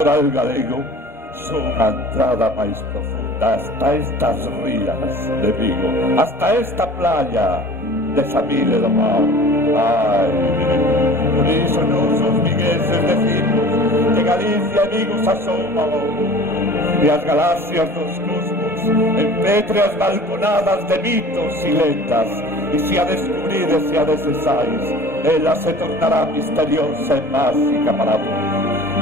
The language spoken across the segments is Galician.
El galego son a entrada máis profunda hasta estas rías de Vigo, hasta esta playa de Samile do Mar. Ai, por iso nos os vigueses decimos que Galicia e Vigo se asoman e as galaxias dos cosmos en pétreas balconadas de mitos e lendas, e se a descubrides e a desesais, ela se tornará misteriosa e máxica para vos.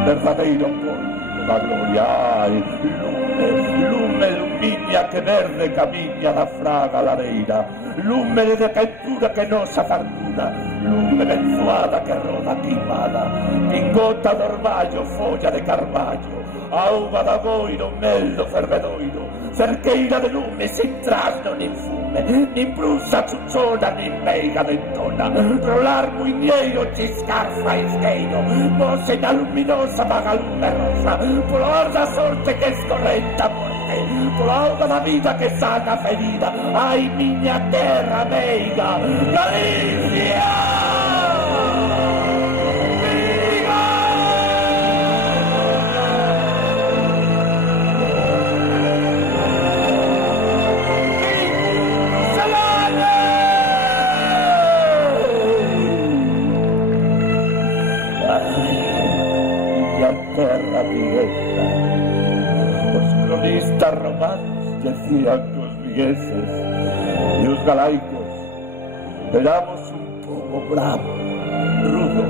Verdadeiro porto da gloria. Ai, lume, lumiña que verde camiña da fraga lareira, lume de caentura que nosa fartura, lume benzoada que roda queimada, pingota do orvallo, folla de carballo, auga da boiro, mel do fervedoiro, cerqueira de lume sin trasno nin fume, nin brusa chuchona, nin meiga dentona, rolar muiñeiro, chiscar faisqueiro, mose na luminosa vagalume rosa, polo ar da sorte que escorrenta a morte, polo auga da vida que sana a ferida. Ai, miña terra meiga, Galicia! Terra viguesa. Os cronistas romanos decían que os vigueses e os galaicos éramos un pobo bravo, rudo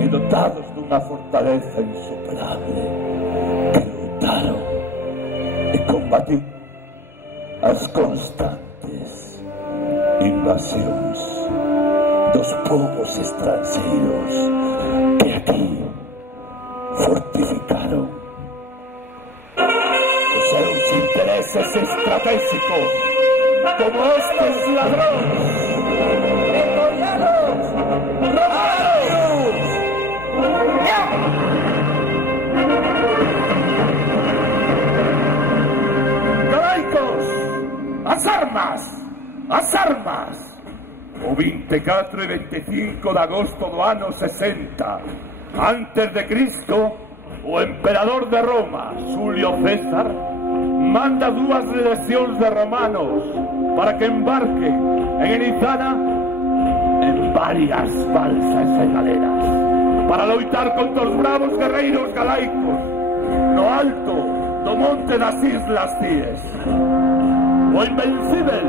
e dotados dunha fortaleza insuperable, que lutaron e combatín as constantes invasións dos povos estranxeiros que aquí fortificaron os seus intereses estratégicos, como estes ladróns pretorianos, romanos. Galaicos, as armas, as armas. O 24 e 25 de agosto do ano 60 antes de Cristo, o emperador de Roma, Julio César, manda 2 legións de romanos para que embarquen en Enizana en varias balsas e galeras para loitar contra os bravos guerreiros galaicos no alto do monte das Islas Cíes. O invencível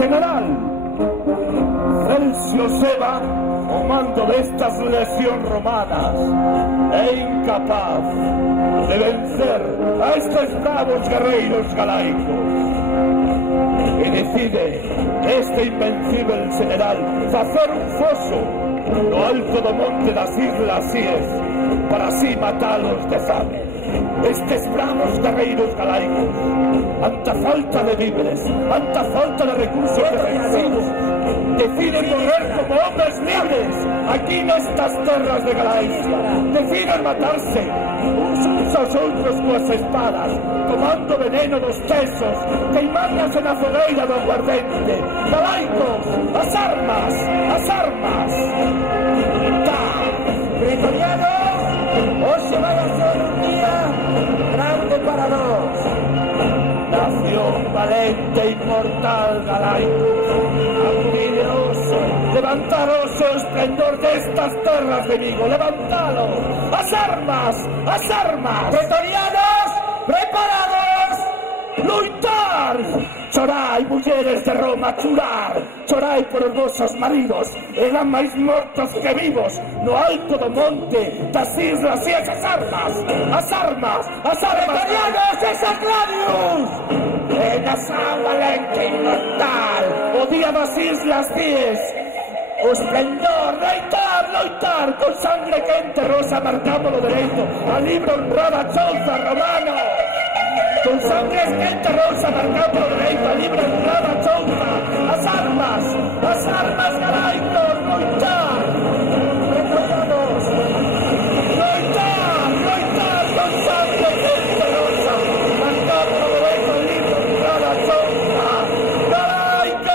general Celso Seba, o mando destas legións romanas, é incapaz de vencer a estes bravos guerreiros galaicos e decide este invencível general facer un foso no alto do monte das Islas Cíes para así matalos de fame. Estes bravos guerreiros galaicos, anta falta de víveres, anta falta de recursos defensivos, deciden morrer como hombres libres aquí nestas terras de Galicia. Deciden matarse uns aos outros coas espadas, tomando veneno dos tesos, queimándose na fogueira do aguardente. Galaicos, as armas, as armas. Pretorianos, hoxe vai a ser un día grande para nós. Nación valente e inmortal galaicos, acudideoso, levantar o seu esplendor destas terras de Vigo, levantalo. As armas, as armas. Pretorianos, preparados, luitar. Chorai, mulleres de Roma, chorar. Chorai por os vosos maridos, eran máis mortos que vivos no alto do monte das Islas e as armas, as armas, as armas. Pretorianos e sacrarios, en a San Valente inmortal, o día das Islas Cíes, o esplendor, loitar, loitar, con sangre quente rosa marcámolo dereito, a libro honrada chouza romano. Con sangre quente rosa marcámolo dereito, a libro honrada chouza. As armas galaicos, loitar. Pretorianos, loitar, loitar, con sangre quente rosa marcámolo dereito, a libro honrada chouza. Galaicos.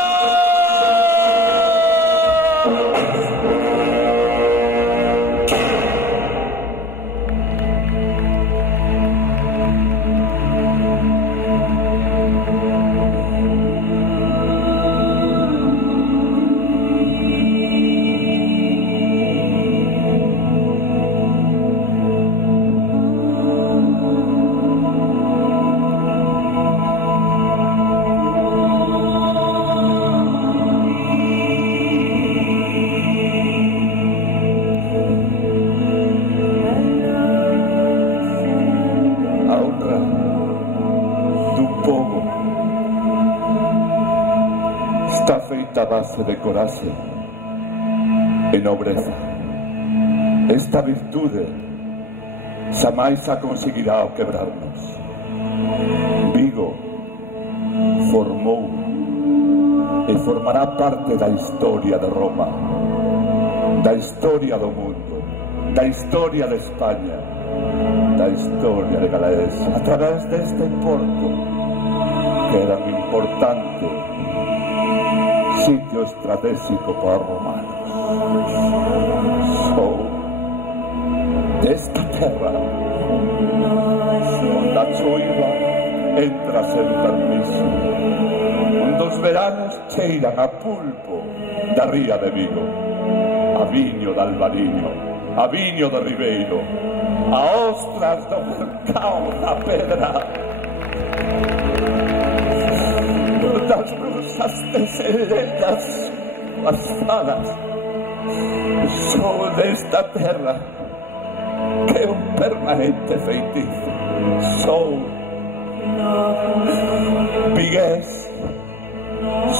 bonita base de coraje e nobreza. Esta virtude xamais a conseguirá o quebrarnos. Vigo formou e formará parte da historia de Roma, da historia do mundo, da historia de España, da historia de Galaes, a través deste porto que era un importante sitio estratégico para os romanos. Sou desta terra onde a choiva entra sen permiso, onde os veranos cheiran a pulpo da ría de Vigo, a viño de Albariño, a viño de Ribeiro, a ostras do mercado da Pedra, das brusas deseletas as fadas. Sou desta terra que é un permanente feitizo. Sou vigués,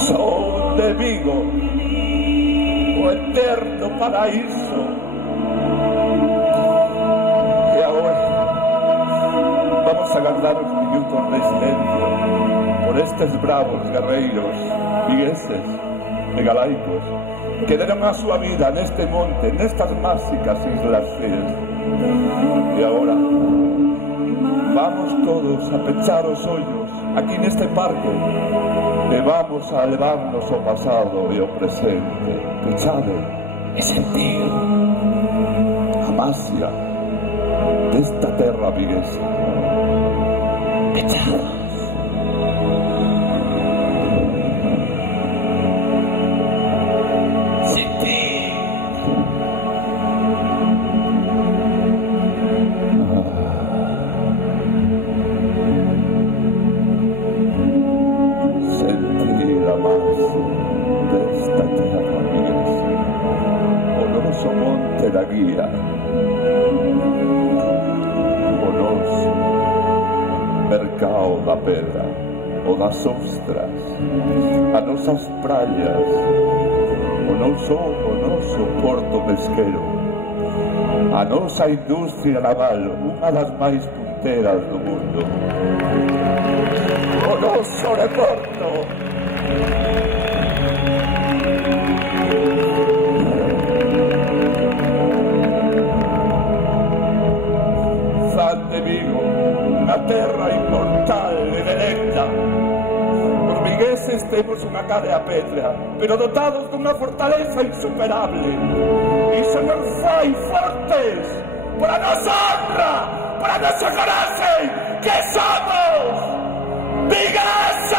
sou de Vigo, o eterno paraíso. E agora vamos a guardar os minutos de silencio por estes bravos guerreiros vigueses e galaicos que deron a súa vida neste monte, nestas máxicas islas Cíes. E agora vamos todos a pechar os ollos aquí neste parque e vamos a levarnos ao pasado e ao presente. Pechade e sentir a magia desta terra viguesa. Pechados. Da guía o noso mercado da pedra o das ostras, as nosas praias, o noso porto pesquero, a nosa industria naval, unha das máis punteras do mundo, o noso aeroporto. De Vigo, unha terra inmortal e directa. Os vigueses temos unha cadea pétrea, pero dotados dunha fortaleza insuperable. Iso nos fai fortes para a nosa honra, para a nosa coraxe, que somos vigueses!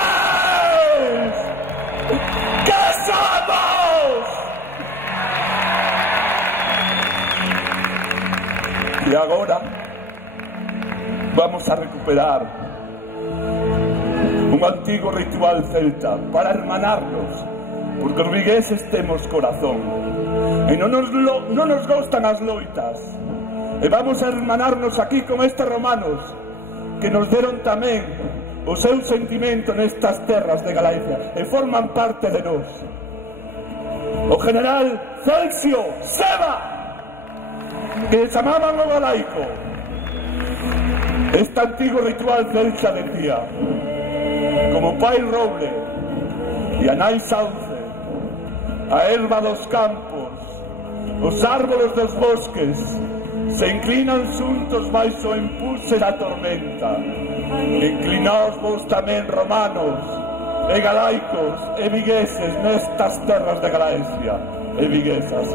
Que somos! E agora vamos a recuperar un antigo ritual celta para hermanarnos, porque os vigueses temos corazón e non nos gustan as loitas, e vamos a hermanarnos aquí con estes romanos que nos deron tamén o seu sentimento nestas terras de Galicia e forman parte de nós. O general Celso Seba, que chamaban o galaico. Este antigo ritual celta decía: como pai roble e a nai sauce, a erva dos campos, os árboles dos bosques se inclinan xuntos baixo o impulse da tormenta. Inclinaos vos tamén, romanos e galaicos e vigueses, nestas terras de Galaesia e viguesas.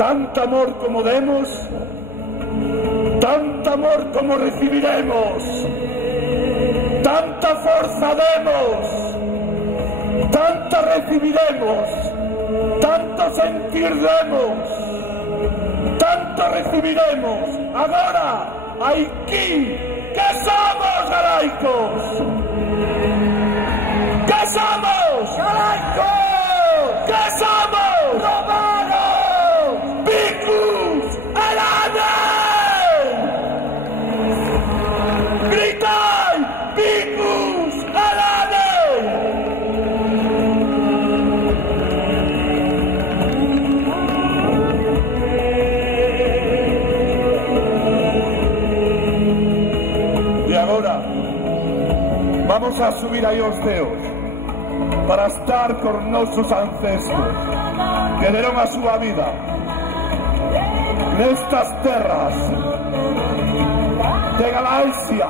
Tanto amor como demos, tanto amor como recibiremos, tanta forza demos, tanta recibiremos, tanto sentir demos, tanto recibiremos. Agora, aquí, que somos galaicos, que somos galaicos, que somos romanos, vicus, alane. Gritai, vicus, alane. Vamos a subir aí aos ceos para estar con nosos ancestros que deron a súa vida nestas terras de Galaxia.